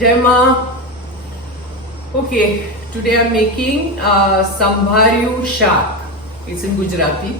Jai Ma. Okay, today I'm making Sambharyu Shaak. It's in Gujarati.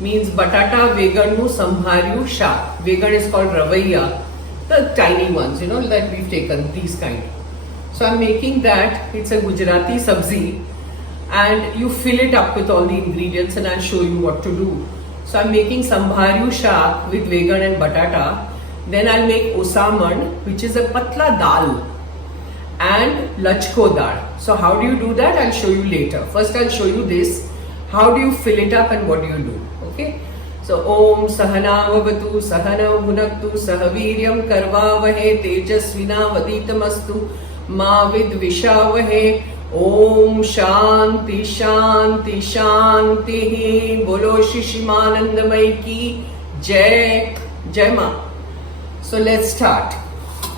Means batata vegan nu Sambharyu Shaak. Vegan is called Ravaiya. The tiny ones, that we've taken, these kind. So I'm making that. It's a Gujarati sabzi. And you fill it up with all the ingredients and I'll show you what to do. So I'm making Sambharyu Shaak with vegan and batata. Then I'll make Osaaman, which is a patla dal, and Lachko Daal. So how do you do that? I'll show you later. First I'll show you this. How do you fill it up and what do you do? Okay. So Om Sahana Vavatu Sahana Bhunaktu Sahaviryam Karvavahe Tejasvina Vaditamastu Ma Vidvishavahe Om Shanti Shanti Shanti Bolo Shishimanandamai Ki Jai Jai Ma. So let's start.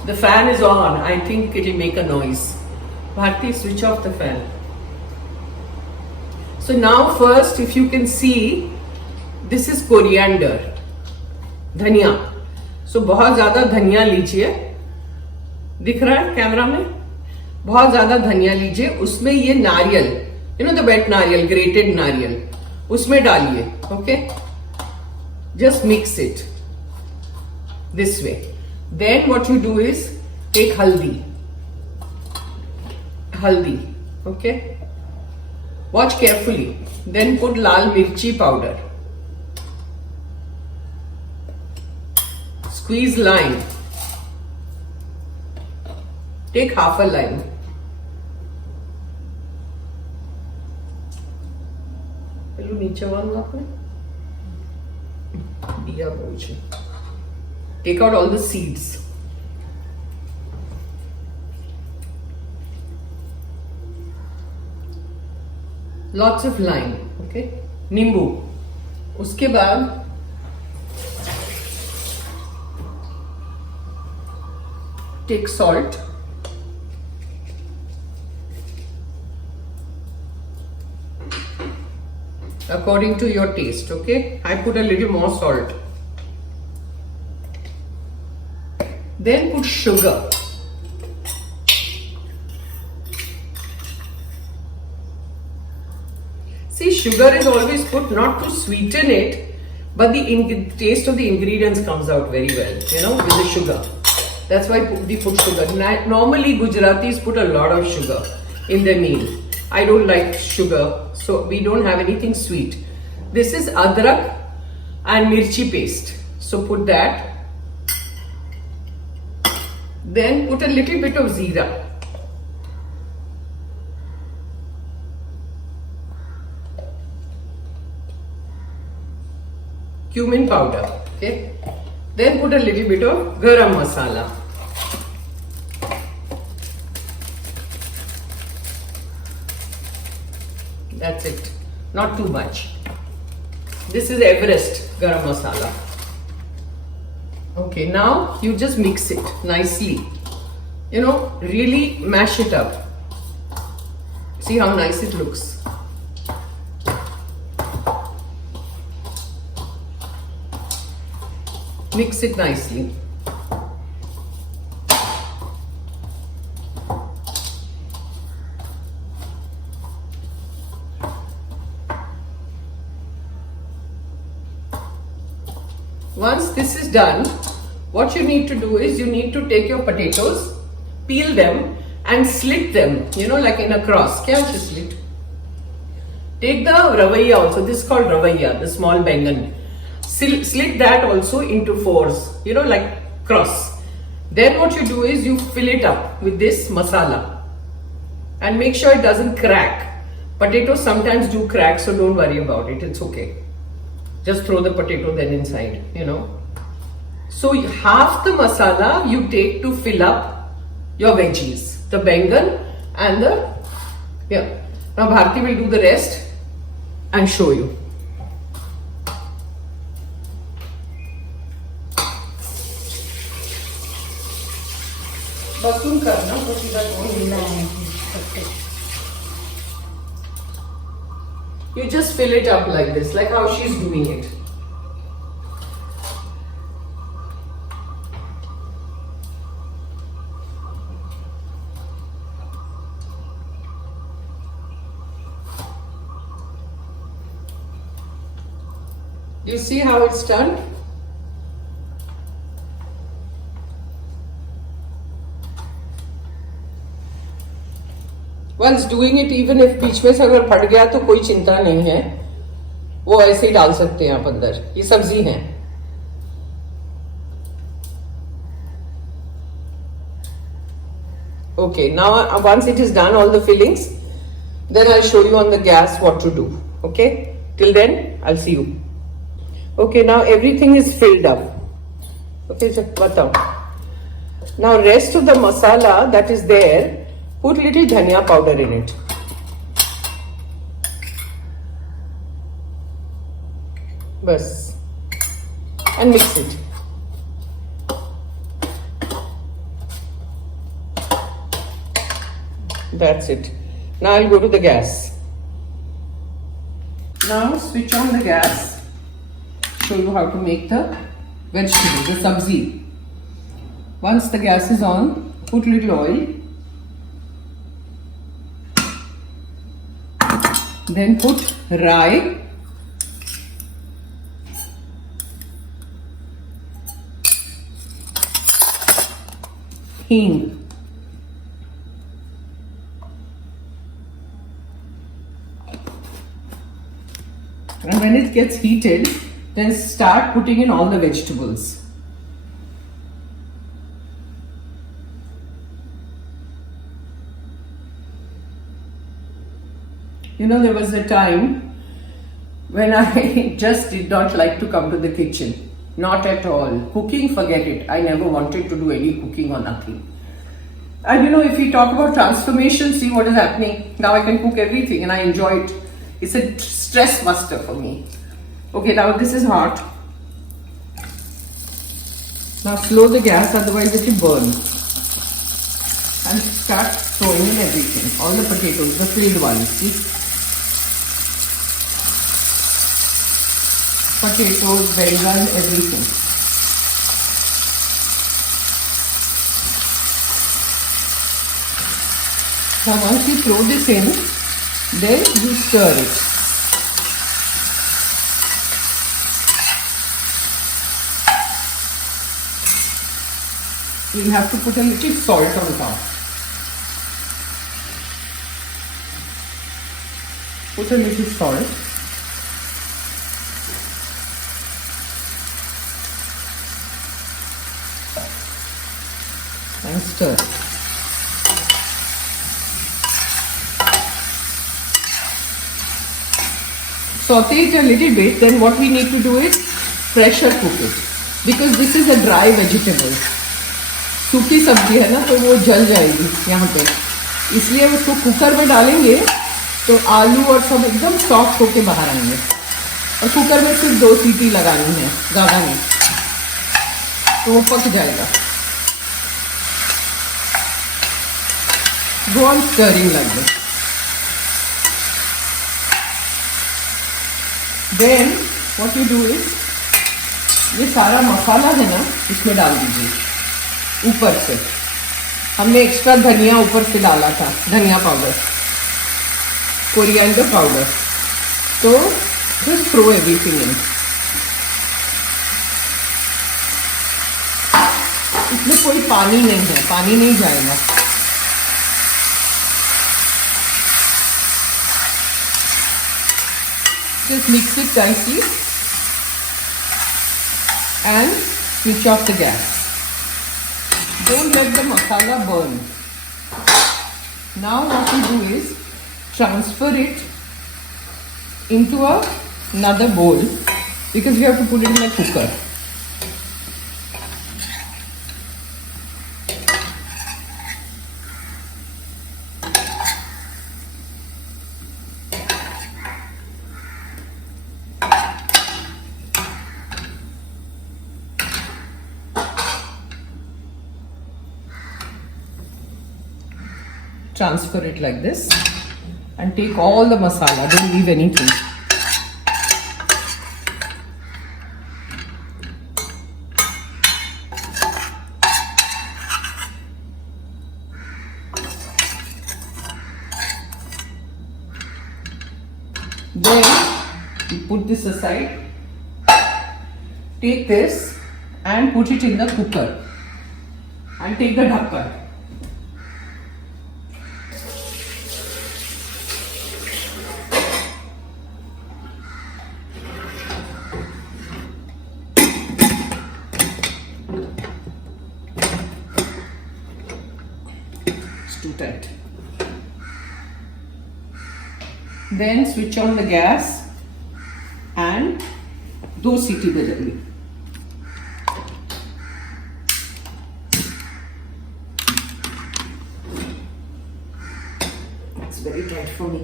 The fan is on. I think it will make a noise. Bharti, switch off the fan. So now first, if you can see, this is coriander, dhaniya. So बहुत ज़्यादा धनिया लीजिए. दिख रहा है camera में? बहुत ज़्यादा धनिया लीजिए. उसमें ये नारियल, the wet नारियल, grated नारियल, उसमें डालिए. Okay? Just mix it this way. Then what you do is take haldi, okay? Watch carefully. Then put lal mirchi powder. Squeeze lime. Take half a lime. Peલું નીચે વાળું આપણે દિયા બહુ છે. Take out all the seeds. Lots of lime, okay? नींबू. उसके बाद take salt. According to your taste, okay? I put a little more salt. Then put sugar. See, sugar is always put not to sweeten it, but the taste of the ingredients comes out very well, with the sugar. That's why we put sugar. Normally, Gujaratis put a lot of sugar in their meal. I don't like sugar, so we don't have anything sweet. This is adrak and mirchi paste. So put that. Then put a little bit of jeera. Cumin powder. Okay. Then put a little bit of garam masala. That's it. Not too much. This is Everest garam masala. Okay, now you just mix it nicely. Really mash it up. See how nice it looks. Mix it nicely. Once this is done, what you need to do is you need to take your potatoes, peel them and slit them, like in a cross. Kya hai slit? Take the ravaiya also. This is called ravaiya, the small baigan. Slit that also into fours, like cross. Then what you do is you fill it up with this masala and make sure it doesn't crack. Potatoes sometimes do crack, so don't worry about it. It's okay. Just throw the potato then inside, So half the masala you take to fill up your veggies, the bangan and the, Now Bharti will do the rest and show you. बसून करना तो सीधा You just fill it up like this, like how she's doing it. You see how it's turned? Once doing it, even if बीच में से अगर फट गया तो कोई चिंता नहीं है, वो ऐसे ही डाल सकते हैं आप अंदर. ये सब्जी है. Okay, now once it is done, all the fillings, then I'll show you on the gas what to do. Okay, till then I'll see you. Okay, now everything is filled up. Okay, so batao. Now rest of the masala that is there, put little dhaniya powder in it. Bas. And mix it. That's it. Now I'll go to the gas. Now switch on the gas. Show you how to make the vegetable, the sabzi. Once the gas is on, put little oil. Then put rai. Hing. And when it gets heated, then start putting in all the vegetables. You know, there was a time when I just did not like to come to the kitchen. Not at all. Cooking, forget it. I never wanted to do any cooking or nothing. And you know, if we talk about transformation, see what is happening. Now I can cook everything and I enjoy it. It's a stress buster for me. Okay, now this is hot. Now slow the gas, otherwise it will burn. And start throwing in everything. All the potatoes, the filled ones. See? Potatoes, baigan, everything. Now once you throw this in, then you stir it. You'll have to put a little salt on top. Put a little salt. And stir. Saute it a little bit, then what we need to do is pressure cook it. Because this is a dry vegetable. सूखी सब्जी है ना, तो वो जल जाएगी यहाँ पे. इसलिए उसको कुकर में डालेंगे तो आलू और सब एकदम सॉफ्ट होके बाहर आएंगे. और कुकर में सिर्फ 2 सीटी लगानी है, ज़्यादा नहीं, तो वो पक जाएगा. Go on stirring like this. Then what you do is, ये सारा मसाला है ना, इसमें डाल दीजिए ऊपर से. हमने एक्स्ट्रा धनिया ऊपर से डाला था, धनिया पाउडर, कोरिएंडर पाउडर. तो just throw everything in. इसमें कोई पानी नहीं है, पानी नहीं जाएगा. Just mix it nicely and switch off the gas. Don't let the masala burn. Now what you do is transfer it into another bowl, because you have to put it in a cooker. Transfer it like this and take all the masala, don't leave anything. Then you put this aside take this and put it in the cooker and take the dhakkan. It's too tight. Then switch on the gas and 2 सीटी बजाइए. It's very tight for me.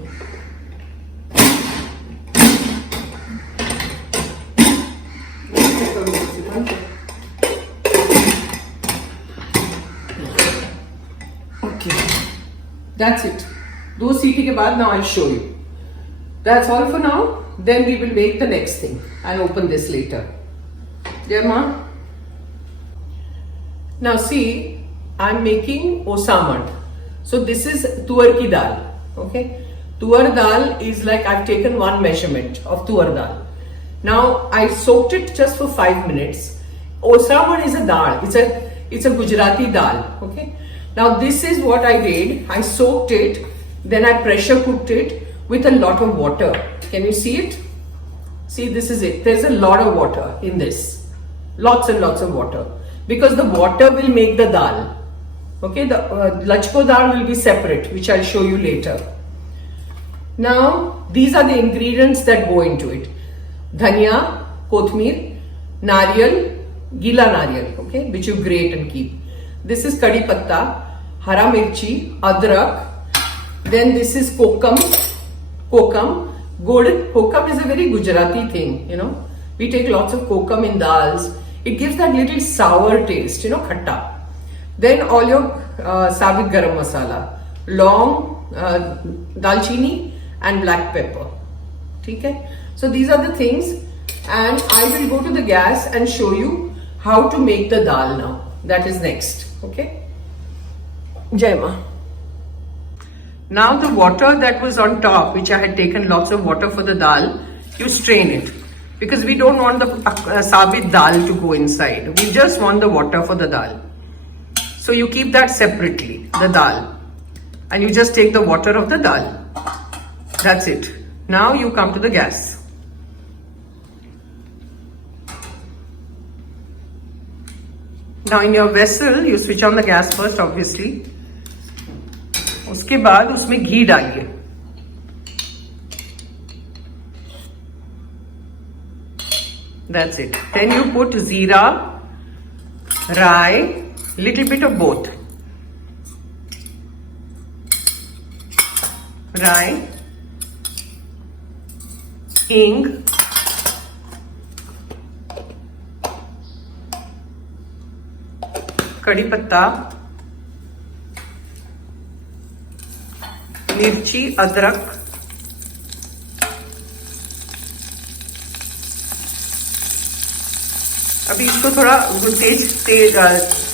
Okay, that's it. 2 सीटी के बाद now I'll show you. That's all for now. Then we will make the next thing. I'll open this later. Jema. Now see, I'm making Osaaman. So this is Tuvar ki dal. Okay. Tuvar dal is like I've taken one measurement of Tuvar dal. Now I soaked it just for 5 minutes. Osaaman is a dal. It's a Gujarati dal. Okay. Now this is what I did. I soaked it. Then I pressure cooked it with a lot of water. Can you see it? See, this is it. There's a lot of water in this. Lots and lots of water. Because the water will make the dal. Okay, the Lachko Daal will be separate, which I'll show you later. Now, these are the ingredients that go into it. Dhaniya, kothmir, nariyal, gila nariyal, okay, which you grate and keep. This is kadi patta, hara mirchi, adrak. Then this is kokam, good. Kokam is a very Gujarati thing, you know. We take lots of kokam in dals. It gives that little sour taste, you know, khatta. Then all your Sattvik garam masala, long dalchini and black pepper. Okay? So these are the things, and I will go to the gas and show you how to make the dal now. That is next. Okay? Jai Ma. Now the water that was on top, which I had taken lots of water for the dal, you strain it. Because we don't want the sabit dal to go inside. We just want the water for the dal. So you keep that separately, the dal. And you just take the water of the dal. That's it. Now you come to the gas. Now in your vessel, you switch on the gas first, obviously. उसके बाद उसमें घी डालिए. That's it. Then you put jeera, rye, little bit of both. Rye, hing, kadi patta, mirchi, adrak, अभी इसको थोड़ा तेज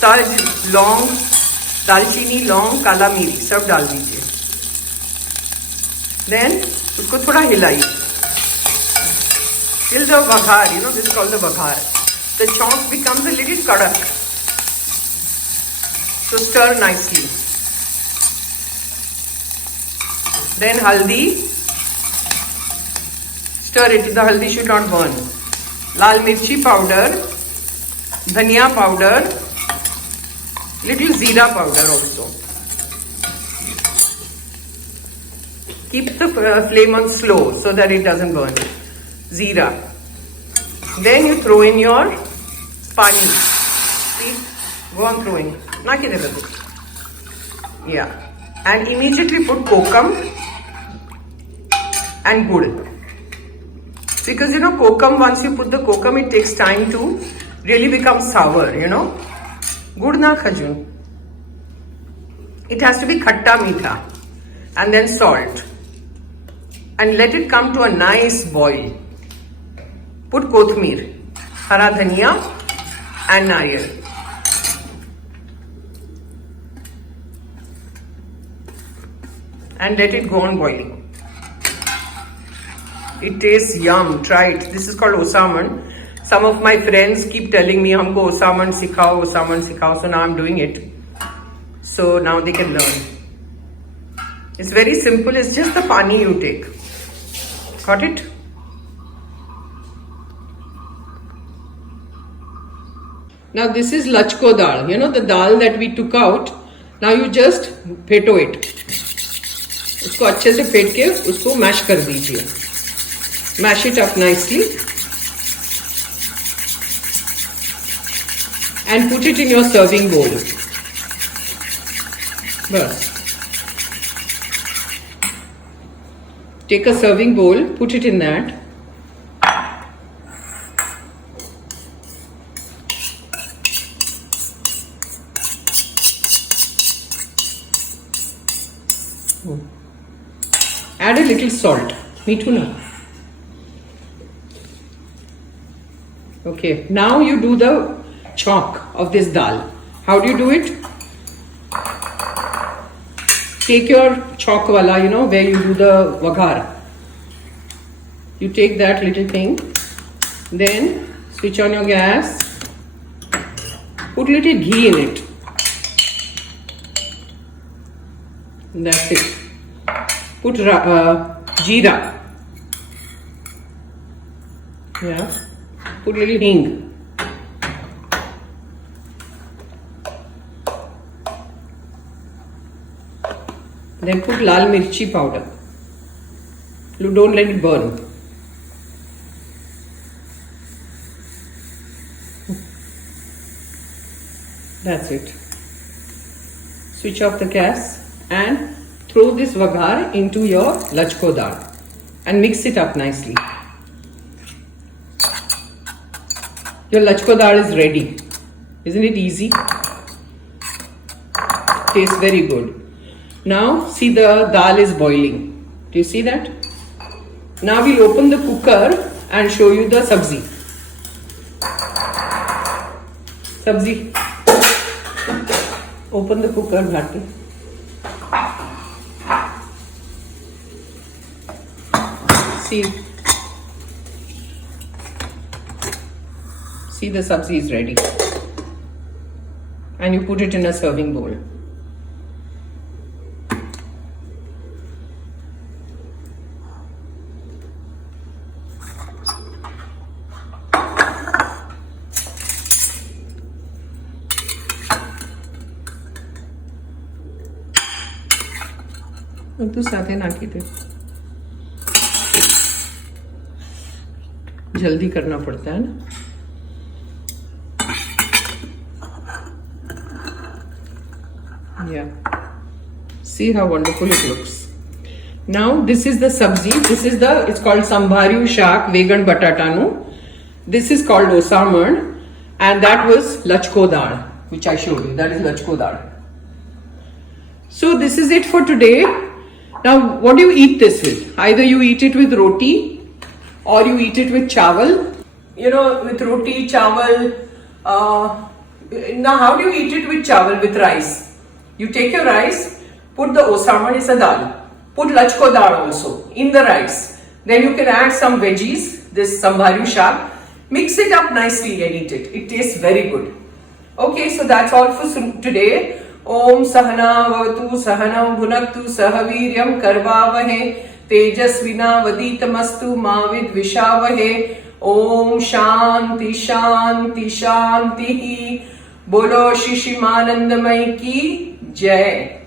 ताज, लौंग, दालचीनी, लौंग, काला मिरी सब डाल दीजिए. देन उसको थोड़ा हिलाइए till the vaghar, you know, this is called the vaghar. The chonk becomes a little kadak. So stir nicely. Then haldi, stir it. The haldi should not burn. Lal mirchi powder, dhaniya powder, little jeera powder also. Keep the flame on slow so that it doesn't burn. Jeera. Then you throw in your pani. See? Go on throwing. Yeah. And immediately put kokam and gur. Because you know, kokam, once you put the kokam, it takes time to really become sour, you know. Gud na khajun. It has to be khatta meetha. And then salt. And let it come to a nice boil. Put kothmir, hara dhaniya and nariyal. And let it go on boiling. It tastes yum. Try it. This is called Osaaman. Some of my friends keep telling me, "Humko Osaaman sikhao, Osaaman sikhao." So now I'm doing it. So now they can learn. It's very simple. It's just the pani you take. Got it? Now this is Lachko Daal. You know the dal that we took out. Now you just फेटो it. उसको अच्छे से fate के उसको mash कर दीजिए. Mash it up nicely. And put it in your serving bowl. बस. Take a serving bowl, put it in that. Add a little salt. Meetu na. Okay, now you do the chalk of this dal. How do you do it? Take your chalk wala, you know, where you do the vaghar. You take that little thing, then switch on your gas, put little ghee in it. And that's it. Put jeera. Yeah. Put little hing. Then put lal mirchi powder. Don't let it burn. That's it. Switch off the gas and throw this vaghar into your lachko dal and mix it up nicely. Your lachko dal is ready. Isn't it easy? Tastes very good. Now see the dal is boiling. Do you see that? Now we'll open the cooker and show you the sabzi. Sabzi. Open the cooker, Bharti. See. See, the sabzi is ready. And you put it in a serving bowl. तो साथे नाखी थे. जल्दी करना पड़ता है ना. Yeah. See how wonderful it looks. Now this is the sabzi. It's called Sambharyu Shaak, vegan batata no. This is called Osaaman, and that was Lachko Daal, which I showed you. That is Lachko Daal. So this is it for today. Now, what do you eat this with? Either you eat it with roti or you eat it with chawal. You know, with roti, chawal. Now, how do you eat it with chawal, with rice? You take your rice, put the Osaaman, is a dal. Put Lachko Daal also in the rice. Then you can add some veggies, this Sambharyu Shaak. Mix it up nicely and eat it. It tastes very good. Okay, so that's all for today. Om Sahana Vavatu Sahanam Bhunaktu Sahaviryam Karvavahe Tejasvina Vaditamastu Mavid Vishavahe. Om Shanti Shanti Shanti. Bolo Shishimanandamai ki Jai.